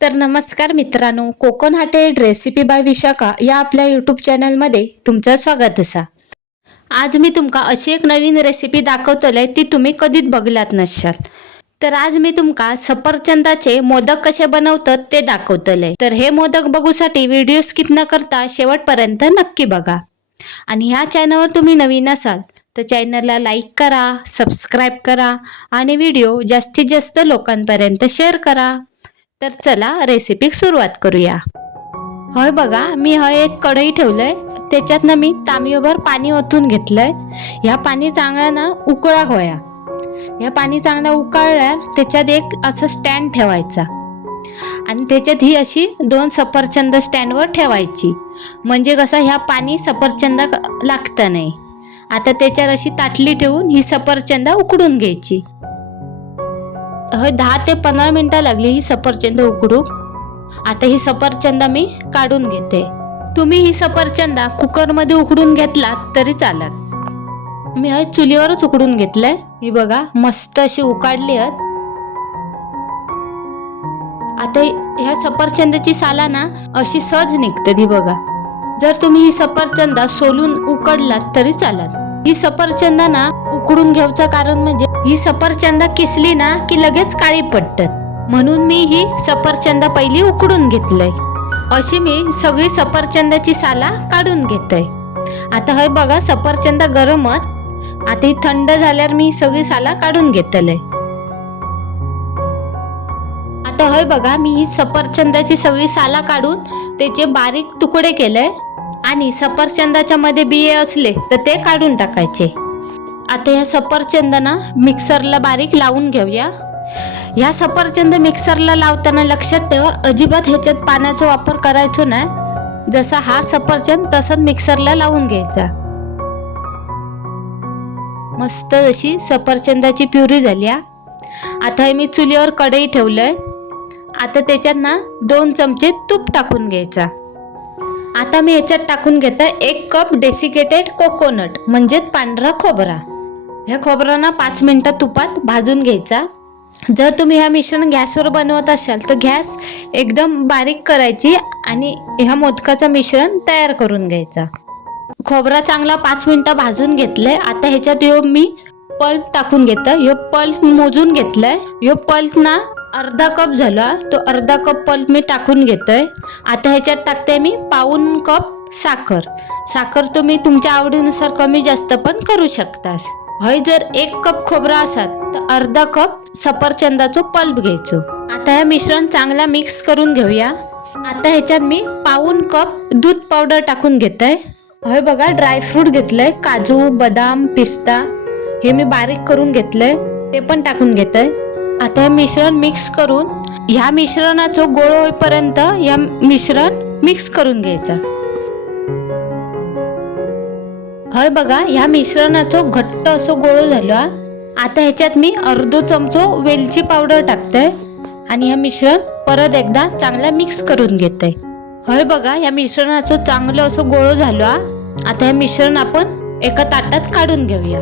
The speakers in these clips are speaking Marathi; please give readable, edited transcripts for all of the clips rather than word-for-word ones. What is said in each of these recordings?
तर नमस्कार मित्रांनो, कोकण हाटेड रेसिपी बाय विशाखा या आपल्या यूट्यूब चॅनलमध्ये तुमचं स्वागत असा। आज मी तुमका अशी एक नवीन रेसिपी दाखवतले ती तुम्ही कधीच बघलात नसाल। तर आज मी तुमका सफरचंदाचे मोदक कसे बनवतात ते दाखवतले। तर हे मोदक बघूसाठी व्हिडिओ स्किप न करता शेवटपर्यंत नक्की बघा। आणि ह्या चॅनलवर तुम्ही नवीन असाल तर चॅनलला लाईक करा, सबस्क्राइब करा आणि व्हिडिओ जास्तीत जास्त लोकांपर्यंत शेअर करा। तर चला रेसिपी सुरुवात करूया। होय बघा, मी एक कढई ठेवलंय, त्याच्यात ना मी तांब्याभर पाणी ओतून घेतलंय। या पाणी चांगला ना उकळा होया। या पाणी चांगला उकळल्यावर त्याच्यात एक असं स्टँड ठेवायचा आणि त्याच्यात ही अशी 2 सफरचंद स्टँडवर ठेवायची, म्हणजे कसं ह्या पाणी सफरचंद लागत नाही। आता त्याच्यावर अशी ताटली ठेवून ही सफरचंद उकडून घ्यायची। 10 ते 15 मिनिटं लागली ही सफरचंद उकडू। आता ही सफरचंद मी काढून घेते। तुम्ही ही सफरचंद कुकरमध्ये उकडून घेतला तरी चालत। मी हे चुलीवरच उकडून घेतलंय। ही बघा मस्त अशी उकडली आहेत। आता ह्या सफरचंदाची साला ना अशी सहज निघते। ही बघा, जर तुम्ही ही सफरचंद सोलून उकडलात तरी चालत। ही सफरचंद ना उकडून घ्यायचं कारण म्हणजे ही सफरचंद किसली ना की लगेच काळी पडतात, म्हणून मी ही सफरचंद पहिली उकडून घेतलंय। अशी मी सगळी सफरचंदाची साला काढून घेतय। आता हे बघा सफरचंद गरमच, आता ही थंड झाल्यावर मी सगळी साला काढून घेतलंय। आता हे बघा, मी ही सफरचंदाची सगळी साला काढून त्याचे बारीक तुकडे केले आणि सफरचंदाच्या मध्ये बिये असले तर ते काढून टाकायचे। आता ह्या सफरचंद ना मिक्सरला बारीक लावून घेऊया। ह्या सफरचंद मिक्सरला लावताना लक्षात ठेवा, अजिबात ह्याच्यात पाण्याचा वापर करायचो नाही। जसा हा सफरचंद तसंच मिक्सरला लावून घ्यायचा। मस्त अशी सफरचंदाची प्युरी झाली। आता मी चुलीवर कढई ठेवलंय। आता त्याच्यात ना 2 चमचे तूप टाकून घ्यायचा। आता मी ह्याच्यात टाकून घेते 1 कप डेसिकेटेड कोकोनट म्हणजे पांढरा खोबरा। ह्या खोबऱ्यांना 5 मिनिटं तुपात भाजून घ्यायचा। जर तुम्ही ह्या मिश्रण गॅसवर बनवत असाल तर गॅस एकदम बारीक करायची आणि ह्या मोदकाचं मिश्रण तयार करून घ्यायचा। खोबरा चांगला 5 मिनिटं भाजून घेतलंय। आता ह्याच्यात मी पल्प टाकून घेते। ह्यो पल्प मोजून घेतलाय। ह्यो पल्प ना अर्धा कप झाला, तो अर्धा कप पल्प मी टाकून घेतोय। आता ह्याच्यात टाकते मी पाऊण कप साखर। साखर तुम्ही तुमच्या आवडीनुसार कमी जास्त पण करू शकतास। जर 1 कप खोबरा असाल तर अर्धा कप सफरचंदाचं पल्प घ्यायचो। आता हे मिश्रण चांगला मिक्स करून घेऊया। आता ह्याच्यात मी पाऊण कप दूध पावडर टाकून घेतोय। हे बघा ड्रायफ्रूट घेतलंय, काजू, बदाम, पिस्ता हे मी बारीक करून घेतलंय, ते पण टाकून घेतोय। आता हे मिश्रण मिक्स करून ह्या मिश्रणाचं गोळ होईपर्यंत या मिश्रण मिक्स करून घ्यायचं। हे बघा ह्या मिश्रणाचं घट्ट असं गोळ झालं। आता ह्याच्यात मी अर्धा चमचा वेलची पावडर टाकते आणि हे मिश्रण परत एकदा चांगला मिक्स करून घेते। हे बघा या मिश्रणाचं चांगलं असं गोळ झालं। आता हे मिश्रण आपण एका ताटात काढून घेऊया।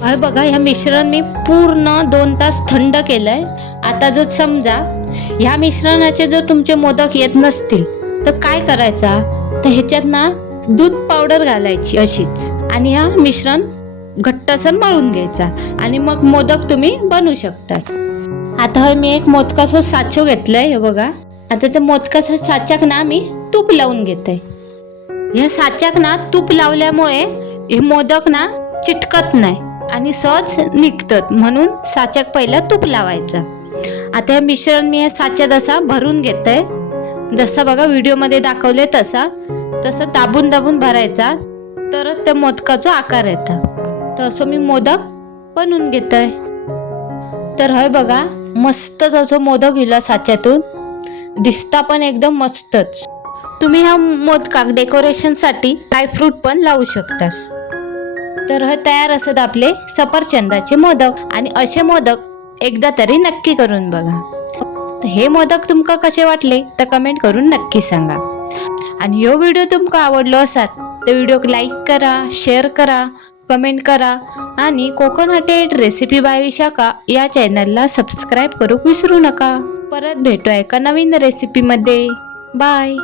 हे बघा ह्या मिश्रण मी पूर्ण 2 तास थंड केलंय। आता जर समजा ह्या मिश्रणाचे जर तुमचे मोदक येत नसतील तर काय करायचा, तर ह्याच्यात ना दूध पावडर घालायची अशीच आणि हा मिश्रण घट्ट असं मळून घ्यायचा आणि मग मोदक तुम्ही बनवू शकता। आता मी एक मोदकाचं साचा घेतलंय। हे बघा आता त्या मोदकाच्या साच्याक ना मी तूप लावून घेते। ह्या साच्याक ना तूप लावल्यामुळे हे मोदक ना चिटकत नाही आणि सहज निघतात, म्हणून साच्याक पहिला तूप लावायचं। आता हे मिश्रण मी या साच्यात असा भरून घेते, जसं बघा व्हिडिओमध्ये दाखवले तसं दाबून दाबून भरायचा, तरच त्या मोदकाचा आकार येतो। तर असं मी मोदक बनवून घेते। तर हे बघा मस्तच असं मोदक हिला साच्यातून दिसता पण एकदम मस्तच। तुम्ही ह्या मोदकाक डेकोरेशनसाठी ड्रायफ्रूट पण लावू शकतास। तर हे तयार असत आपले सफरचंदाचे मोदक आणि असे मोदक एकदा तरी नक्की करून बघा। तर हे मोदक तुमका कसे वाटले तर कमेंट करून नक्की सांगा। आणि ह्यो व्हिडिओ तुमका आवडलो असाल तर व्हिडिओक लाईक करा, शेअर करा, कमेंट करा आणि कोकण हाटेड रेसिपी बाय विशाखा या चॅनलला सबस्क्राईब करूक विसरू नका। परत भेटूया एका नवीन रेसिपीमध्ये. बाय.